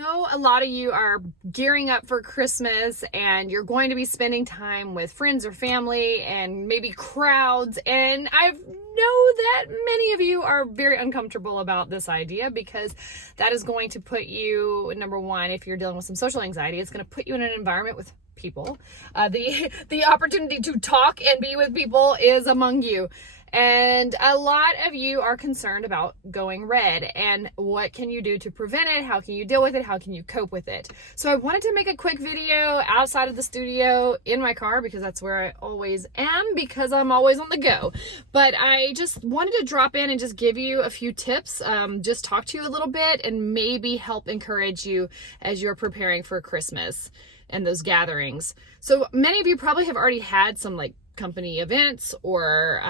know a lot of you are gearing up for Christmas and you're going to be spending time with friends or family and maybe crowds. And I know that many of you are very uncomfortable about this idea because that is going to put you, number one, if you're dealing with some social anxiety, it's going to put you in an environment with people. The opportunity to talk and be with people is among you. And a lot of you are concerned about going red, and what can you do to prevent it? How can you deal with it? How can you cope with it? So I wanted to make a quick video outside of the studio in my car because that's where I always am because I'm always on the go. But I just wanted to drop in and just give you a few tips, just talk to you a little bit and maybe help encourage you as you're preparing for Christmas and those gatherings. So many of you probably have already had some like company events or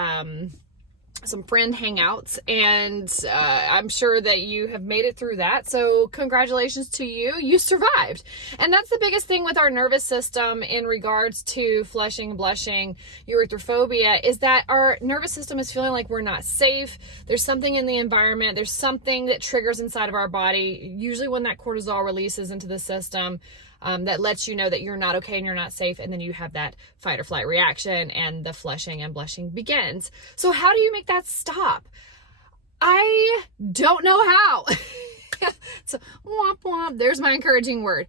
some friend hangouts, and I'm sure that you have made it through that. So congratulations to you. You survived. And that's the biggest thing with our nervous system in regards to flushing, blushing, erythrophobia, is that our nervous system is feeling like we're not safe. There's something in the environment. There's something that triggers inside of our body, usually when that cortisol releases into the system. That lets you know that you're not okay and you're not safe, and then you have that fight or flight reaction and the flushing and blushing begins. So how do you make that stop? I don't know how. So womp womp, there's my encouraging word.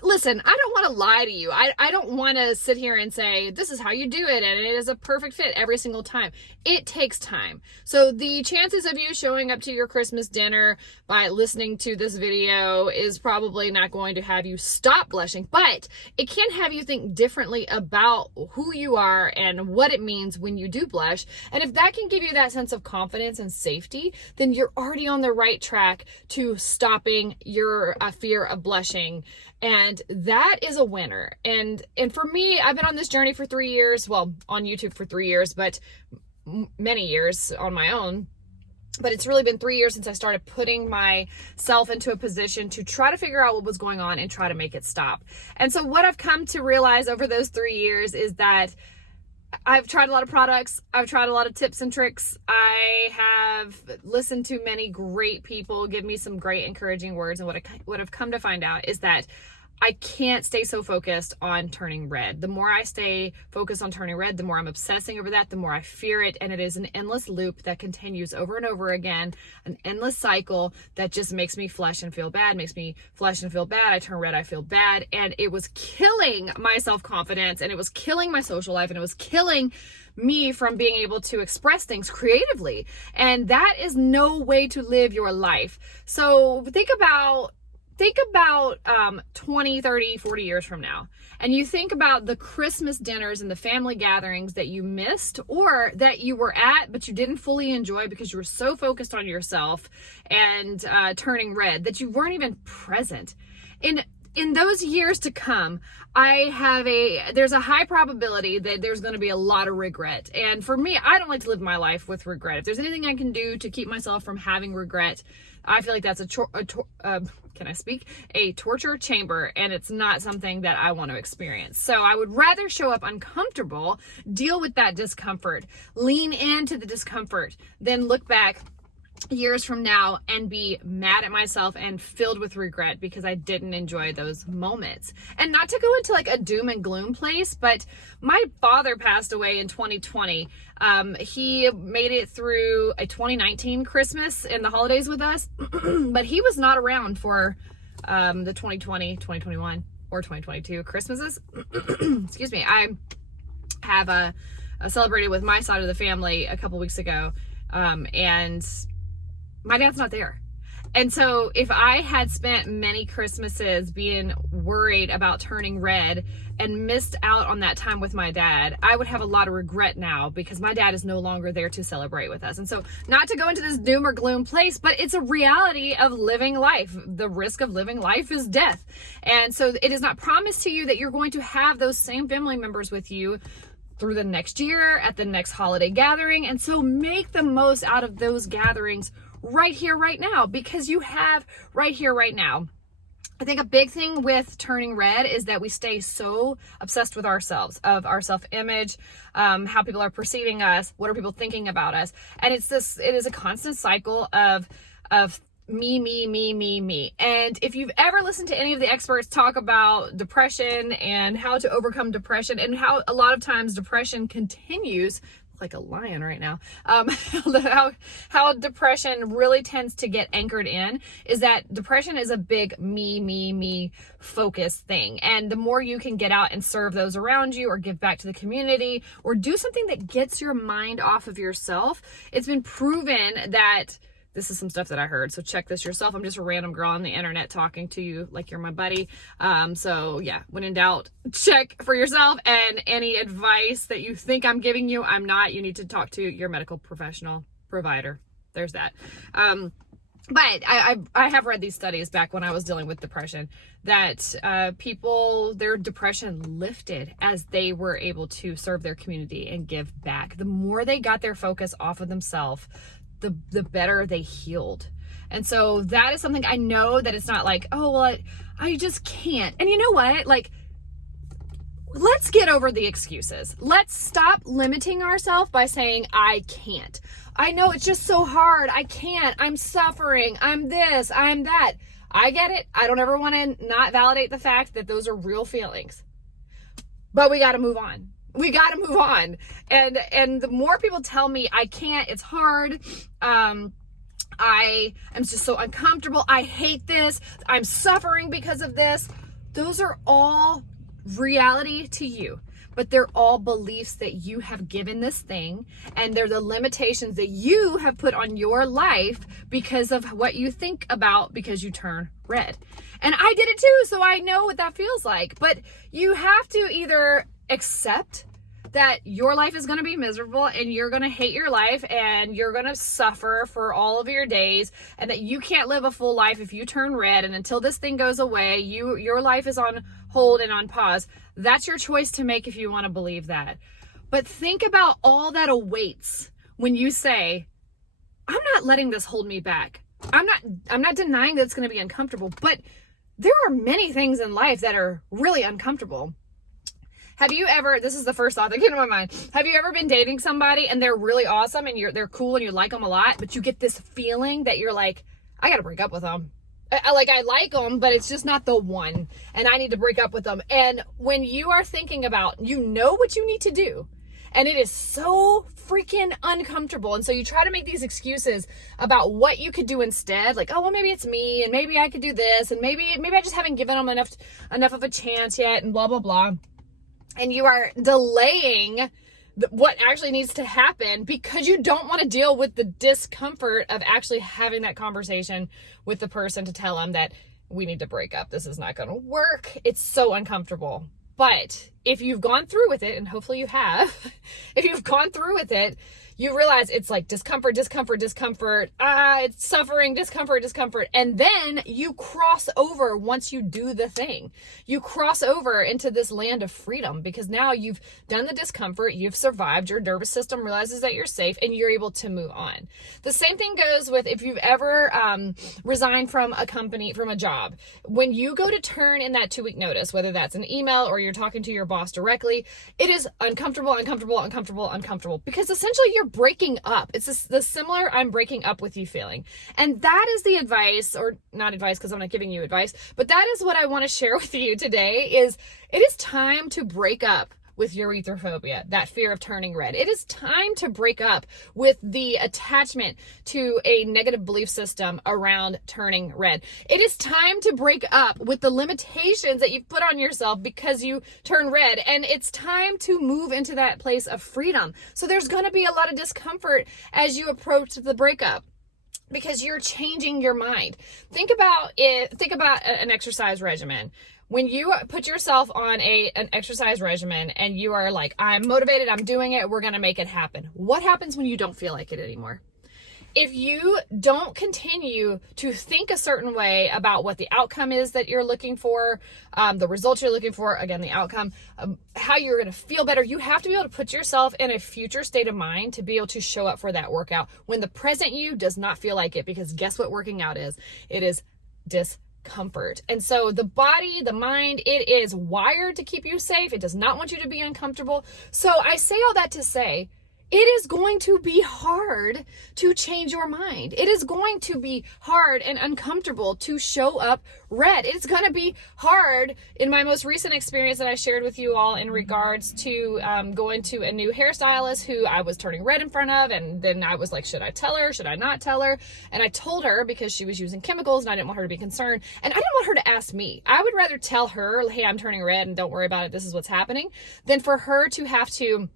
Listen, I don't want to lie to you. I don't want to sit here and say this is how you do it and it is a perfect fit every single time. It takes time. So the chances of you showing up to your Christmas dinner by listening to this video is probably not going to have you stop blushing, but it can have you think differently about who you are and what it means when you do blush. And if that can give you that sense of confidence and safety, then you're already on the right track to stopping your fear of blushing. And that is a winner. And for me, I've been on this journey for 3 years, well, on YouTube for 3 years, but many years on my own. But it's really been 3 years since I started putting myself into a position to try to figure out what was going on and try to make it stop. And so what I've come to realize over those 3 years is that I've tried a lot of products. I've tried a lot of tips and tricks. I have listened to many great people give me some great encouraging words. And what I've come to find out is that I can't stay so focused on turning red. The more I stay focused on turning red, the more I'm obsessing over that, the more I fear it. And it is an endless loop that continues over and over again, an endless cycle that just makes me flush and feel bad, makes me flush and feel bad. I turn red, I feel bad. And it was killing my self-confidence, and it was killing my social life, and it was killing me from being able to express things creatively. And that is no way to live your life. So think about 20, 30, 40 years from now, and you think about the Christmas dinners and the family gatherings that you missed or that you were at but you didn't fully enjoy because you were so focused on yourself and turning red that you weren't even present. In those years to come, there's a high probability that there's going to be a lot of regret. And for me, I don't like to live my life with regret. If there's anything I can do to keep myself from having regret, I feel like that's a torture chamber, and it's not something that I want to experience. So I would rather show up uncomfortable, deal with that discomfort, lean into the discomfort, than look back years from now and be mad at myself and filled with regret because I didn't enjoy those moments. And not to go into like a doom and gloom place, but my father passed away in 2020. He made it through a 2019 Christmas and the holidays with us, but he was not around for the 2020, 2021, or 2022 Christmases. Excuse me. I have celebrated with my side of the family a couple weeks ago, and my dad's not there. And so if I had spent many Christmases being worried about turning red and missed out on that time with my dad, I would have a lot of regret now because my dad is no longer there to celebrate with us. And so not to go into this doom or gloom place, but it's a reality of living life. The risk of living life is death. And so it is not promised to you that you're going to have those same family members with you through the next year at the next holiday gathering. And so make the most out of those gatherings right here, right now, because you have right here, right now. I think a big thing with turning red is that we stay so obsessed with ourselves, of our self-image, how people are perceiving us, what are people thinking about us. And it is a constant cycle of me. And if you've ever listened to any of the experts talk about depression and how to overcome depression, and how a lot of times depression continues, like a lion right now, how depression really tends to get anchored in, is that depression is a big me focused thing. And the more you can get out and serve those around you, or give back to the community, or do something that gets your mind off of yourself, it's been proven that, this is some stuff that I heard, so check this yourself. I'm just a random girl on the internet talking to you like you're my buddy. So yeah, when in doubt, check for yourself, and any advice that you think I'm giving you, I'm not. You need to talk to your medical professional provider. There's that. But I have read these studies back when I was dealing with depression, that people, their depression lifted as they were able to serve their community and give back. The more they got their focus off of themselves, the better they healed. And so that is something I know, that it's not like, oh, well, I just can't. And you know what? Like, let's get over the excuses. Let's stop limiting ourselves by saying, I can't. I know it's just so hard. I can't. I'm suffering. I'm this. I'm that. I get it. I don't ever want to not validate the fact that those are real feelings. But we got to move on. We got to move on. And the more people tell me I can't, it's hard, I am just so uncomfortable, I hate this, I'm suffering because of this, those are all reality to you. But they're all beliefs that you have given this thing, and they're the limitations that you have put on your life because of what you think about, because you turn red. And I did it too, so I know what that feels like. But you have to either accept that your life is going to be miserable, and you're going to hate your life, and you're going to suffer for all of your days, and that you can't live a full life if you turn red, and until this thing goes away, your life is on hold and on pause. That's your choice to make if you want to believe that. But think about all that awaits when you say, I'm not letting this hold me back. I'm not denying that it's going to be uncomfortable, but there are many things in life that are really uncomfortable. Have you ever, this is the first thought that came to my mind, have you ever been dating somebody and they're really awesome and they're cool and you like them a lot, but you get this feeling that you're like, I gotta break up with them. I like them, but it's just not the one, and I need to break up with them. And when you are thinking about, you know what you need to do, and it is so freaking uncomfortable, and so you try to make these excuses about what you could do instead, like, oh, well, maybe it's me, and maybe I could do this, and maybe I just haven't given them enough of a chance yet, and blah, blah, blah. And you are delaying what actually needs to happen because you don't want to deal with the discomfort of actually having that conversation with the person to tell them that we need to break up. This is not going to work. It's so uncomfortable. But if you've gone through with it, and hopefully you have, if you've gone through with it, you realize it's like discomfort, it's suffering, discomfort. And then you cross over once you do the thing. You cross over into this land of freedom because now you've done the discomfort, you've survived, your nervous system realizes that you're safe, and you're able to move on. The same thing goes with if you've ever resigned from a company, from a job. When you go to turn in that 2-week notice, whether that's an email or you're talking to your boss directly, it is uncomfortable because essentially you're breaking up. It's the similar I'm breaking up with you feeling. And that is the advice, or not advice because I'm not giving you advice, but that is what I want to share with you today is it is time to break up with your erythrophobia, that fear of turning red. It is time to break up with the attachment to a negative belief system around turning red. It is time to break up with the limitations that you've put on yourself because you turn red. And it's time to move into that place of freedom. So there's going to be a lot of discomfort as you approach the breakup, because you're changing your mind. Think about an exercise regimen. When you put yourself on an exercise regimen and you are like, I'm motivated, I'm doing it, we're going to make it happen. What happens when you don't feel like it anymore? If you don't continue to think a certain way about what the outcome is that you're looking for, the results you're looking for, again, the outcome, how you're going to feel better, you have to be able to put yourself in a future state of mind to be able to show up for that workout when the present you does not feel like it, because guess what working out is? It is discomfort. And so the body, the mind, it is wired to keep you safe. It does not want you to be uncomfortable. So I say all that to say, it is going to be hard to change your mind. It is going to be hard and uncomfortable to show up red. It's going to be hard. In my most recent experience that I shared with you all in regards to going to a new hairstylist who I was turning red in front of, and then I was like, should I tell her? Should I not tell her? And I told her because she was using chemicals and I didn't want her to be concerned, and I didn't want her to ask me. I would rather tell her, hey, I'm turning red and don't worry about it, this is what's happening, than for her to have to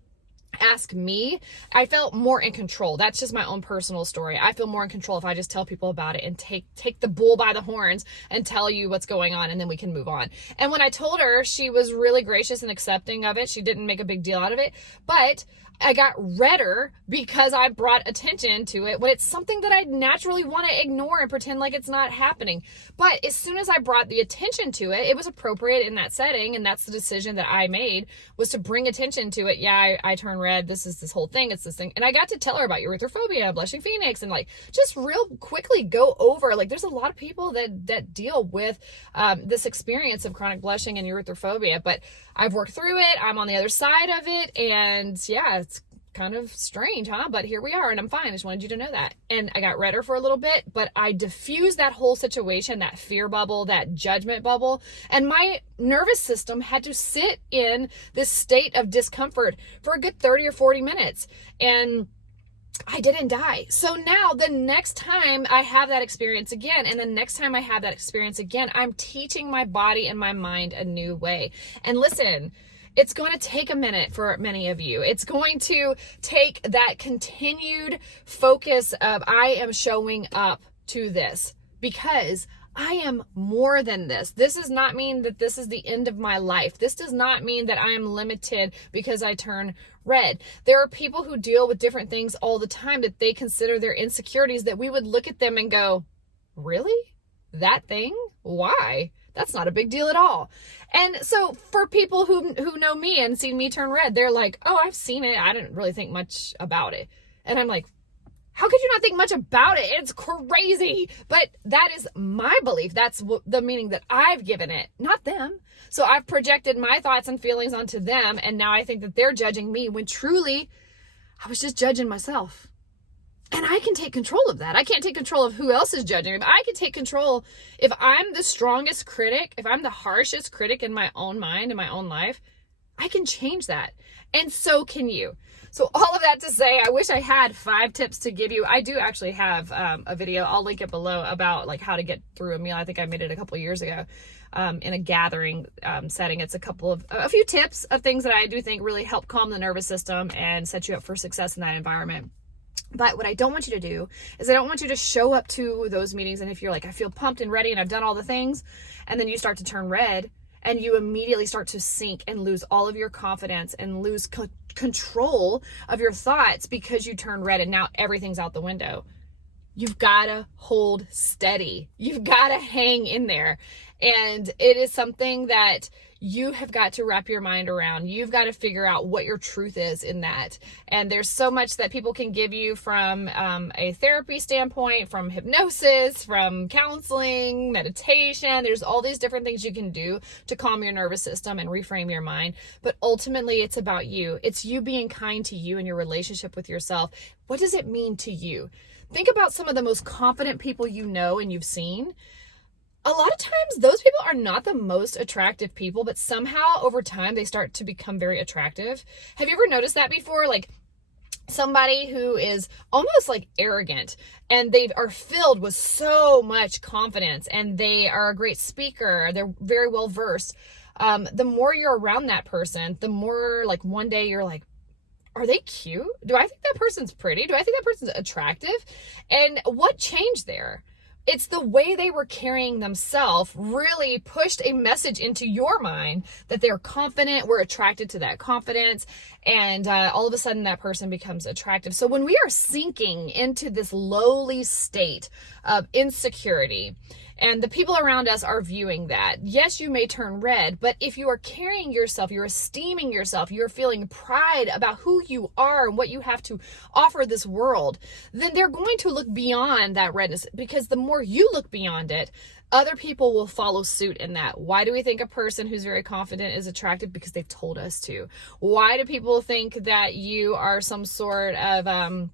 ask me. I felt more in control. That's just my own personal story. I feel more in control if I just tell people about it and take the bull by the horns and tell you what's going on, and then we can move on. And when I told her, she was really gracious and accepting of it. She didn't make a big deal out of it, but I got redder because I brought attention to it when it's something that I naturally want to ignore and pretend like it's not happening. But as soon as I brought the attention to it, it was appropriate in that setting. And that's the decision that I made, was to bring attention to it. Yeah, I turn red. This is this whole thing. It's this thing. And I got to tell her about erythrophobia, blushing phoenix, and like just real quickly go over, like there's a lot of people that deal with this experience of chronic blushing and erythrophobia, but I've worked through it. I'm on the other side of it. And yeah, it's kind of strange, huh? But here we are, and I'm fine. I just wanted you to know that. And I got redder for a little bit, but I diffused that whole situation, that fear bubble, that judgment bubble. And my nervous system had to sit in this state of discomfort for a good 30 or 40 minutes. And I didn't die. So now the next time I have that experience again, and the next time I have that experience again, I'm teaching my body and my mind a new way. And listen, it's going to take a minute for many of you. It's going to take that continued focus of I am showing up to this because I am more than this. This does not mean that this is the end of my life. This does not mean that I am limited because I turn red. There are people who deal with different things all the time that they consider their insecurities, that we would look at them and go, really? That thing? Why? That's not a big deal at all. And so for people who know me and seen me turn red, they're like, oh, I've seen it. I didn't really think much about it. And I'm like, how could you not think much about it? It's crazy. But that is my belief. That's the meaning that I've given it, not them. So I've projected my thoughts and feelings onto them. And now I think that they're judging me when truly I was just judging myself. And I can take control of that. I can't take control of who else is judging me, but I can take control. If I'm the strongest critic, if I'm the harshest critic in my own mind, in my own life, I can change that. And so can you. So all of that to say, I wish I had 5 tips to give you. I do actually have a video, I'll link it below, about like how to get through a meal. I think I made it a couple of years ago in a gathering setting. It's a few tips of things that I do think really help calm the nervous system and set you up for success in that environment. But what I don't want you to do is I don't want you to show up to those meetings, and if you're like, I feel pumped and ready and I've done all the things, and then you start to turn red and you immediately start to sink and lose all of your confidence and lose control of your thoughts because you turn red and now everything's out the window. You've got to hold steady. You've got to hang in there. And it is something that you have got to wrap your mind around. You've got to figure out what your truth is in that. And there's so much that people can give you from a therapy standpoint, from hypnosis, from counseling, meditation. There's all these different things you can do to calm your nervous system and reframe your mind. But ultimately, it's about you. It's you being kind to you and your relationship with yourself. What does it mean to you? Think about some of the most confident people you know and you've seen. A lot of times those people are not the most attractive people, but somehow over time they start to become very attractive. Have you ever noticed that before? Like somebody who is almost like arrogant and they are filled with so much confidence and they are a great speaker. They're very well versed. The more you're around that person, the more like one day you're like, are they cute? Do I think that person's pretty? Do I think that person's attractive? And what changed there? It's the way they were carrying themselves really pushed a message into your mind that they're confident, we're attracted to that confidence, and all of a sudden that person becomes attractive. So when we are sinking into this lowly state of insecurity And the people around us are viewing that. Yes, you may turn red, but if you are carrying yourself, you're esteeming yourself, you're feeling pride about who you are and what you have to offer this world, then they're going to look beyond that redness, because the more you look beyond it, other people will follow suit in that. Why do we think a person who's very confident is attractive? Because they've told us to. Why do people think that you are some sort of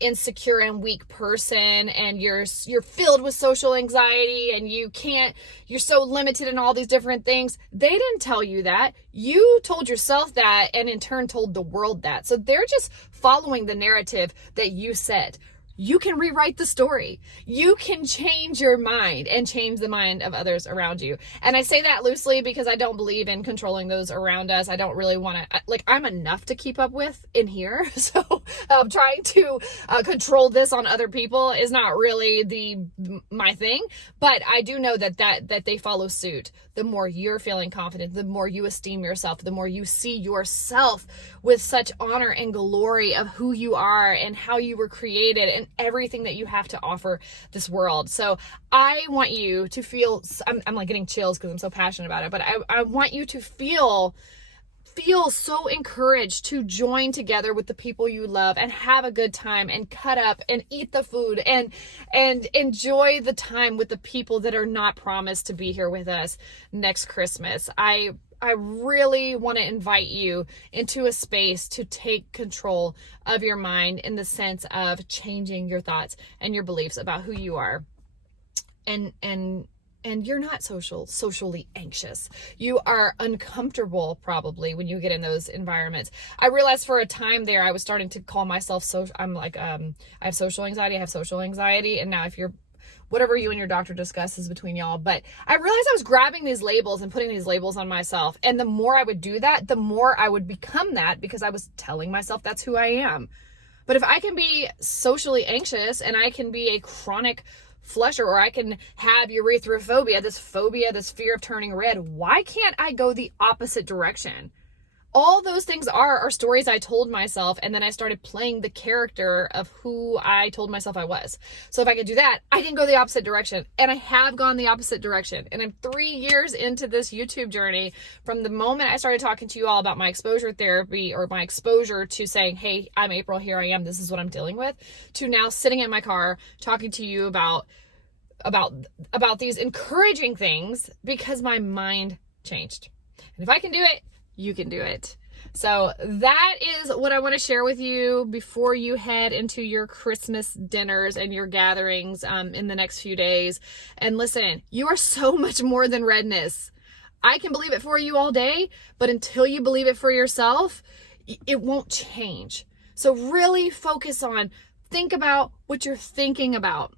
insecure and weak person, and you're filled with social anxiety, and you're so limited in all these different things? They didn't tell you that. You told yourself that, and in turn told the world that. So they're just following the narrative that you set. You can rewrite the story. You can change your mind and change the mind of others around you. And I say that loosely because I don't believe in controlling those around us. I don't really want to, I'm enough to keep up with in here. So trying to control this on other people is not really my thing. But I do know that they follow suit. The more you're feeling confident, the more you esteem yourself, the more you see yourself with such honor and glory of who you are and how you were created and everything that you have to offer this world. So I want you to feel, I'm like getting chills because I'm so passionate about it, but I want you to feel so encouraged to join together with the people you love and have a good time and cut up and eat the food and enjoy the time with the people that are not promised to be here with us next Christmas. I really want to invite you into a space to take control of your mind in the sense of changing your thoughts and your beliefs about who you are. And you're not socially anxious. You are uncomfortable probably when you get in those environments. I realized for a time there, I was starting to call myself I'm like, I have social anxiety. And now whatever you and your doctor discuss is between y'all. But I realized I was grabbing these labels and putting these labels on myself. And the more I would do that, the more I would become that, because I was telling myself that's who I am. But if I can be socially anxious and I can be a chronic flusher, or I can have erythrophobia, this fear of turning red, why can't I go the opposite direction? All those things are stories I told myself, and then I started playing the character of who I told myself I was. So if I could do that, I can go the opposite direction, and I have gone the opposite direction. And I'm 3 years into this YouTube journey, from the moment I started talking to you all about my exposure therapy, or my exposure to saying, hey, I'm April, here I am, this is what I'm dealing with, to now sitting in my car talking to you about these encouraging things, because my mind changed. And if I can do it, you can do it. So that is what I want to share with you before you head into your Christmas dinners and your gatherings in the next few days. And listen, you are so much more than redness. I can believe it for you all day, but until you believe it for yourself, it won't change. So really focus on, think about what you're thinking about.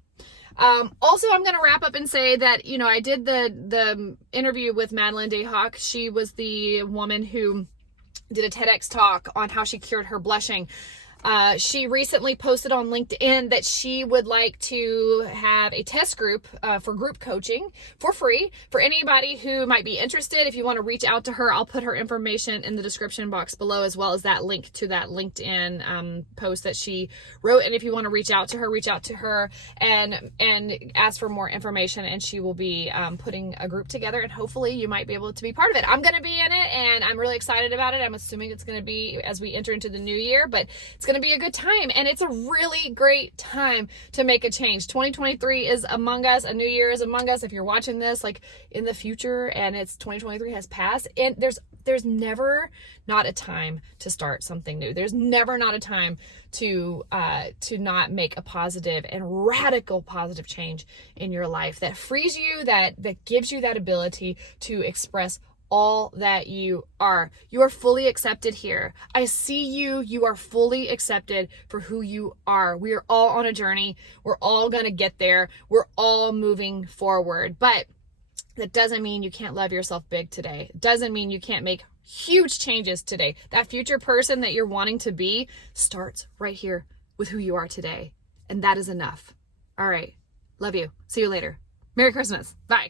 Also, I'm going to wrap up and say that, I did the interview with Madeline Dayhawk. She was the woman who did a TEDx talk on how she cured her blushing. She recently posted on LinkedIn that she would like to have a test group for group coaching for free for anybody who might be interested. If you want to reach out to her, I'll put her information in the description box below, as well as that link to that LinkedIn post that she wrote. And if you want to reach out to her and ask for more information, and she will be putting a group together, and hopefully you might be able to be part of it. I'm going to be in it, and I'm really excited about it. I'm assuming it's going to be as we enter into the new year, but it's going to be a good time, and it's a really great time to make a change. 2023 is among us. A new year is among us. If you're watching this like in the future and it's 2023 has passed, and there's never not a time to start something new. There's never not a time to not make a positive and radical positive change in your life that frees you, that gives you that ability to express all that you are. You are fully accepted here. I see you. You are fully accepted for who you are. We are all on a journey. We're all going to get there. We're all moving forward. But that doesn't mean you can't love yourself big today. It doesn't mean you can't make huge changes today. That future person that you're wanting to be starts right here with who you are today. And that is enough. All right. Love you. See you later. Merry Christmas. Bye.